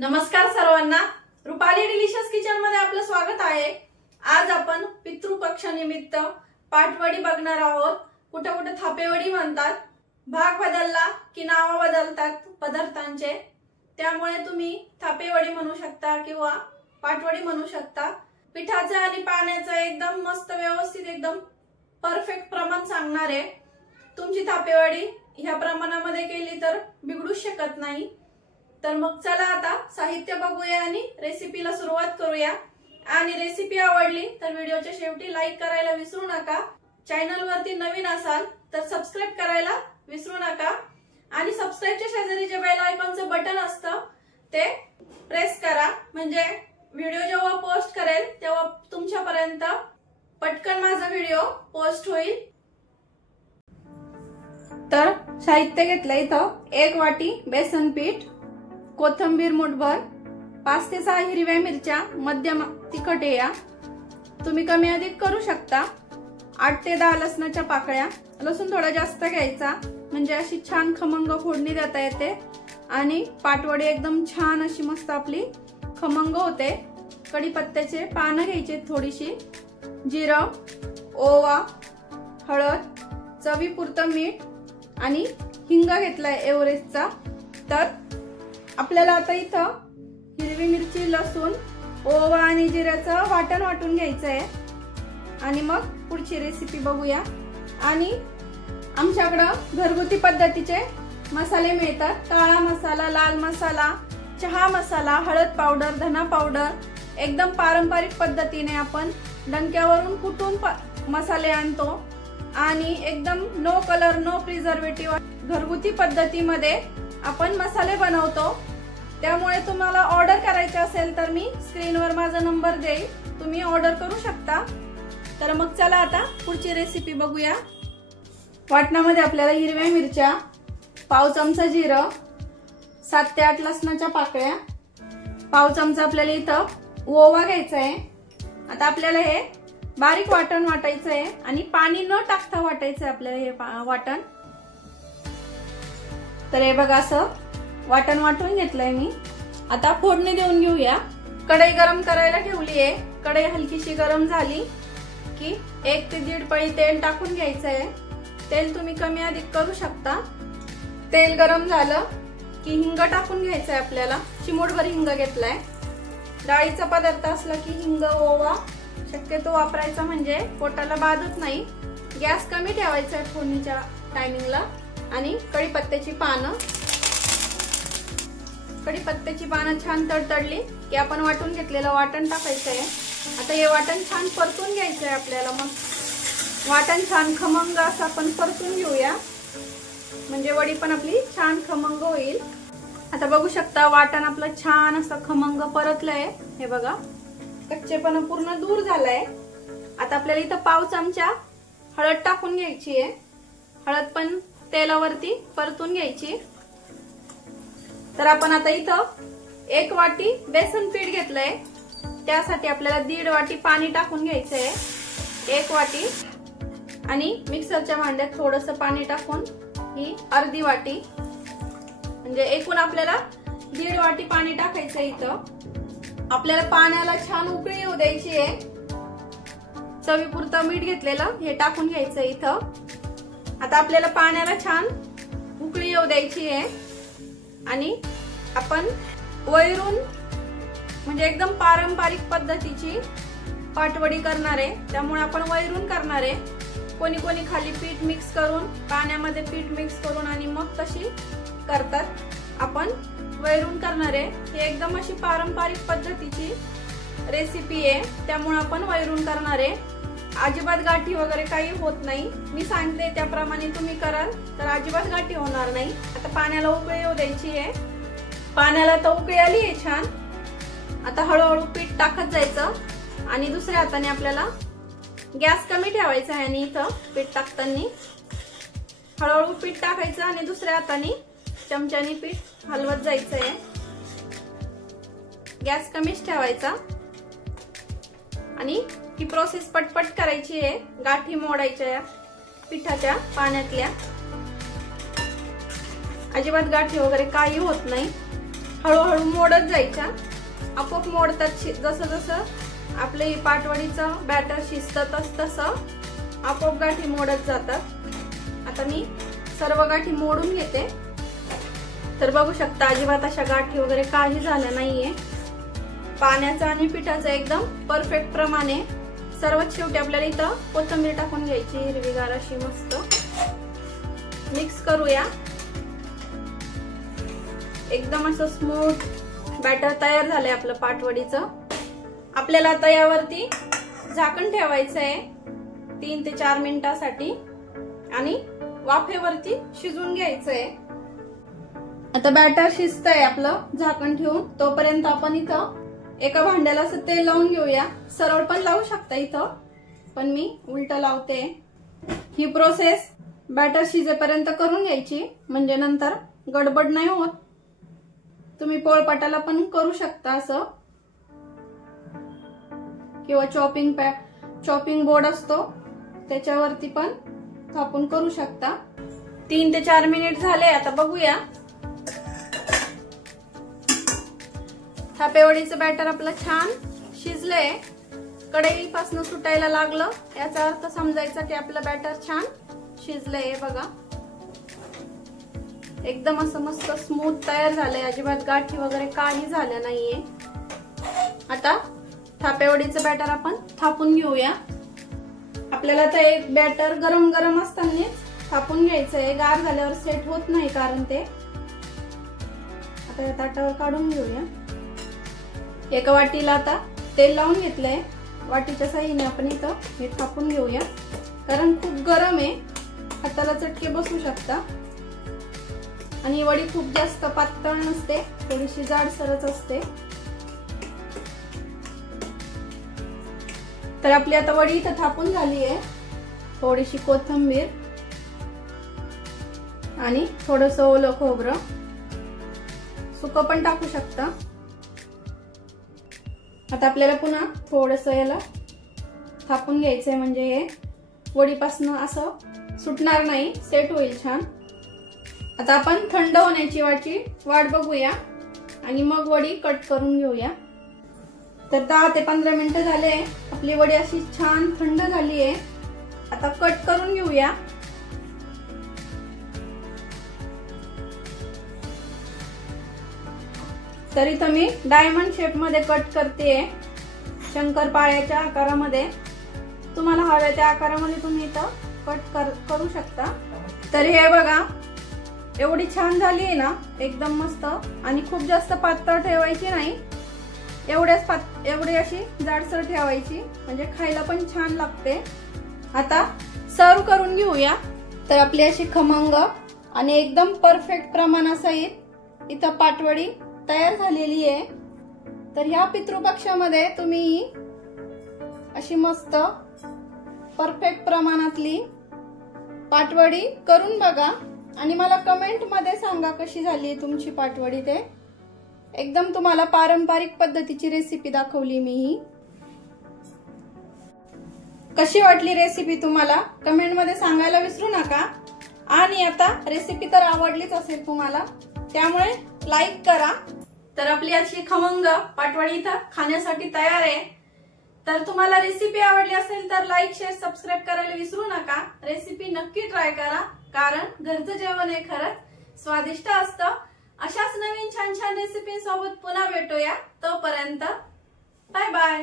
नमस्कार सर्वांना, Rupali delicious kitchen मध्ये आपलं स्वागत आहे। आज आपण पितृपक्षानिमित्त पाटवडी बघणार आहोत। कुठे कुठे थापेवडी म्हणतात, भाग बदलला की नाव बदलतात पदार्थांचे, त्यामुळे तुम्ही थापेवडी म्हणू शकता किंवा पाटवडी म्हणू शकता। पिठाचं आणि पाण्याचं एकदम मस्त व्यवस्थित एकदम परफेक्ट प्रमाण सांगणार आहे। तुमची थापेवडी ह्या प्रमाणामध्ये केली तर बिघडूच शकत नाही। तर मग चला आता साहित्य बघूया आणि रेसिपीला सुरुवात करूया। आणि रेसिपी आवडली तर व्हिडिओच्या शेवटी लाईक करायला विसरू नका। चॅनल वरती नवीन असाल तर सबस्क्राइब करायला विसरू नका आणि सबस्क्राइबच्या शेजारी जे बेल आयकॉनचं बटन असतं ते प्रेस करा, म्हणजे व्हिडिओ जेव्हा पोस्ट करेल तेव्हा तुमच्यापर्यंत पटकन माझा व्हिडिओ पोस्ट होईल। तर साहित्य घेतलं इथं 1 वाटी बेसन पीठ, कोथिंबीर मुठभर, 5 ते 6 हिरव्या मिरच्या मध्यम तिखट या, तुम्ही कमी अधिक करू शकता। 8 ते 10 लसणाच्या पाकळ्या, लसूण थोडा जास्त घ्यायचा म्हणजे अशी छान खमंग फोडणी देता येते आणि पाटवडी एकदम छान अशी मस्त आपली खमंग होते। कढीपत्त्याचे पानं घ्यायचे थोडीशी, जिरं, ओवा, हळद, चवीपुरतं मीठ आणि हिंग घेतलाय एव्हरेस्टचा। तर आपल्याला आता इथं हिरवी मिरची, लसूण, ओवा आणि जिऱ्याचं वाटण वाटून घ्यायचं आहे आणि मग पुढची रेसिपी बघूया। आणि आमच्याकडं घरगुती पद्धतीचे मसाले मिळतात, काळा मसाला, लाल मसाला, चहा मसाला, हळद पावडर, धना पावडर, एकदम पारंपरिक पद्धतीने आपण डंक्यावरून कुटून मसाले आणतो आणि एकदम नो कलर, नो प्रिझर्वेटिव्ह घरगुती पद्धतीमध्ये आपण मसाले बनवतो। त्यामुळे तुम्हाला ऑर्डर करायचे असेल तर मी स्क्रीनवर माझा नंबर देईल, तुम्ही ऑर्डर करू शकता। तर मग चला आता पुढची रेसिपी बघूया। वाटणामध्ये आपल्याला हिरव्या मिरच्या, पाव चमचा जिरं, 7 ते 8 लसणाच्या पाकळ्या, पाव चमचा आपल्याला इथं ओवा घ्यायचा आहे। आता आपल्याला हे बारीक वाटण वाटायचं आहे आणि पाणी न टाकता वाटायचं आहे आपल्याला हे वाटण। तर हे बघा असं वाटण वाटून घेतलंय मी। आता फोडणी देऊन घेऊया। कढई गरम करायला ठेवली आहे, कढई हलकीशी गरम झाली की 1 ते 1.5 पळी तेल टाकून घ्यायचं आहे। तेल तुम्ही कमी अधिक करू शकता। तेल गरम झालं की हिंग टाकून घ्यायचंय आपल्याला, चिमूटभर हिंग घेतलाय। डाळीचा पदार्थ असला की हिंग, ओवा शक्यतो वापरायचा म्हणजे पोटाला बाधत नाही। गॅस कमी ठेवायचा आहे फोडणीच्या टायमिंगला। आणि कढीपत्त्याची पानं छान तडतडली की आपण वाटून घेतलेलं वाटण टाकायचं आहे। आता हे वाटण छान परतून घ्यायचं आहे आपल्याला। मग वाटण छान खमंग असं आपण परतून घेऊया, म्हणजे वडी पण आपली छान खमंग होईल। आता बघू शकता वाटण आपलं छान असं खमंग परतलंय, हे बघा कच्चेपणा पूर्ण दूर झालाय। आता आपल्याला इथं पाव चमचा हळद टाकून घ्यायची आहे, हळद पण तेलावरती परतून घ्यायची। तर आपण आता इथं 1 वाटी बेसन पीठ घेतलंय, त्यासाठी आपल्याला 1.5 वाटी पाणी टाकून घ्यायचंय, 1 वाटी, आणि मिक्सरच्या भांड्यात थोडंसं पाणी टाकून ही अर्धी वाटी, म्हणजे एकूण आपल्याला 1.5 वाटी पाणी टाकायचंय इथं। आपल्याला पाण्याला छान उकळी येऊ द्यायची आहे। चवीपुरतं मीठ घेतलेलं हे टाकून घ्यायचं इथं। आता आपल्याला पाण्याला छान उकळी येऊ द्यायची आहे आणि आपण वैरून म्हणजे एकदम पारंपरिक पद्धतीची पाटवडी करणार आहे, त्यामुळे आपण वैरून करणार आहे। कोणी कोणी खाली पीठ मिक्स करून, पाण्यामध्ये पीठ मिक्स करून आणि मग तशी करतात, आपण वैरून करणार आहे। हे एकदम अशी पारंपरिक पद्धतीची रेसिपी आहे, त्यामुळे आपण वैरून करणार आहे। अजिबात गाठी वगैरे काही होत नाही, मी सांगते त्याप्रमाणे तुम्ही कराल तर अजिबात गाठी होणार नाही। आता पाण्याला उकळी येऊ द्यायची आहे, पाण्याला तर उकळी आली आहे छान। आता हळूहळू पीठ टाकत जायचं आणि दुसऱ्या हाताने आपल्याला गॅस कमी ठेवायचा आहे आणि इथं पीठ टाकताना हळूहळू पीठ टाकायचं आणि दुसऱ्या हाताने चमच्याने पीठ हलवत जायचं आहे। गॅस कमीच ठेवायचा आणि ही प्रोसेस पटपट करायची आहे, गाठी मोडायच्या पिठाच्या पाण्यातल्या, अजिबात गाठी वगैरे काही होत नाही। हळूहळू मोडत जायच्या, आपोआप मोडतात. जसं जसं आपले पाटवडीचं बॅटर शिजतं तसं आपोआप गाठी मोडत जातात. आता मी सर्व गाठी मोडून घेते. तर बघू शकता अजिबात अशा गाठी वगैरे काही झाल्या नाहीये. पाण्याचं आणि पिठाचं एकदम परफेक्ट प्रमाणे. सर्वात शेवटी आपल्याला इथं कोथिंबीर टाकून घ्यायची, हिरवीगार अशी मस्त. मिक्स करूया. एकदम असं स्मूथ बॅटर तयार झालंय आपलं पाटवडीचं. आपल्याला आता यावरती झाकण ठेवायचं आहे 3 ते 4 मिनिटांसाठी आणि वाफेवरती शिजून घ्यायचंय. आता बॅटर शिजतंय आपलं झाकण ठेवून. तोपर्यंत आपण इथं एका भांड्याला असं तेल लावून घेऊया. सरळ पण लावू शकता इथं, पण मी उलट लावते. ही प्रोसेस बॅटर शिजेपर्यंत करून घ्यायची, म्हणजे नंतर गडबड नाही होत. तुम्ही पोळपाटाला पण करू शकता असं, किंवा चॉपिंग बोर्ड असतो त्याच्यावरती पण थापून करू शकता. 3 ते 4 मिनिट झाले. आता बघूया. थापेवडीचं बॅटर आपलं छान शिजलंय. कढईपासून सुटायला लागलं, याचा अर्थ समजायचा की आपलं बॅटर छान शिजलंय. बघा एकदम असं मस्त स्मूथ तयार झालंय. अजिबात गाठी वगैरे काही झाल्या नाहीये. आता थापेवडीचं बॅटर आपण थापून घेऊया. आपल्याला ते बॅटर गरम गरम असताना थापून घ्यायचंय. गार झाल्यावर सेट होत नाही कारण ते. आता या ताटावर काढून घेऊया. एका वाटीला आता तेल लावून घेतलंय. वाटीच्या साह्याने आपण इथं हे थापून घेऊया, कारण खूप गरम आहे. हाताला चटके बसू शकता. आणि वडी खूप जास्त पातळ नसते, थोडीशी जाडसरच असते. तर आपली आता वडी इथं थापून झाली आहे. थोडीशी कोथिंबीर आणि थोडंसं ओलं खोबरं, सुकं पण टाकू शकता. आता आपल्याला पुन्हा थोडंसं याला थापून घ्यायचंय, म्हणजे हे वडीपासून असं सुटणार नाही, सेट होईल छान. आता आपण थंड होण्याची वाट बघूया आणि मग वडी कट करून घेऊया. तर 10 ते 15 मिनिटं झाले. आपली वडी अशी छान थंड झाली आहे. आता कट करून घेऊया. तर इथं मी डायमंड शेप मध्ये कट करते, शंकरपाळ्याच्या आकारामध्ये. तुम्हाला हव्या त्या आकारामध्ये तुम्ही इथं कट करू शकता. तर हे बघा एवढी छान झाली आहे ना, एकदम मस्त. आणि खूप जास्त पातळ ठेवायची नाही, एवढी अशी जाडसर ठेवायची, म्हणजे खायला पण छान लागते. आता सर्व करून घेऊया. तर आपली अशी खमंग आणि एकदम परफेक्ट प्रमाणासहित इथं पाटवडी तयार झालेली आहे. तर ह्या पितृपक्षामध्ये तुम्ही अशी मस्त परफेक्ट प्रमाणातली पाटवडी करून बघा आणि मला कमेंट मध्ये सांगा कशी झाली तुमची पाटवडी. ते एकदम तुम्हाला पारंपरिक पद्धतीची रेसिपी दाखवली मी ही. कशी वाटली रेसिपी तुम्हाला कमेंट मध्ये सांगायला विसरू नका. आणि आता रेसिपी तर आवडलीच असेल तुम्हाला, त्यामुळे लाईक करा. तर आपली अशी खमंग पाटवडी इथं खाण्यासाठी तयार आहे. तर तुम्हाला रेसिपी आवडली असेल तर लाईक, शेअर, सबस्क्राईब करायला विसरू नका. रेसिपी नक्की ट्राय करा, कारण घरचं जेवण हे खरंच स्वादिष्ट असतं. अशाच नवीन छान छान रेसिपी सोबत पुन्हा भेटूया. तोपर्यंत बाय बाय.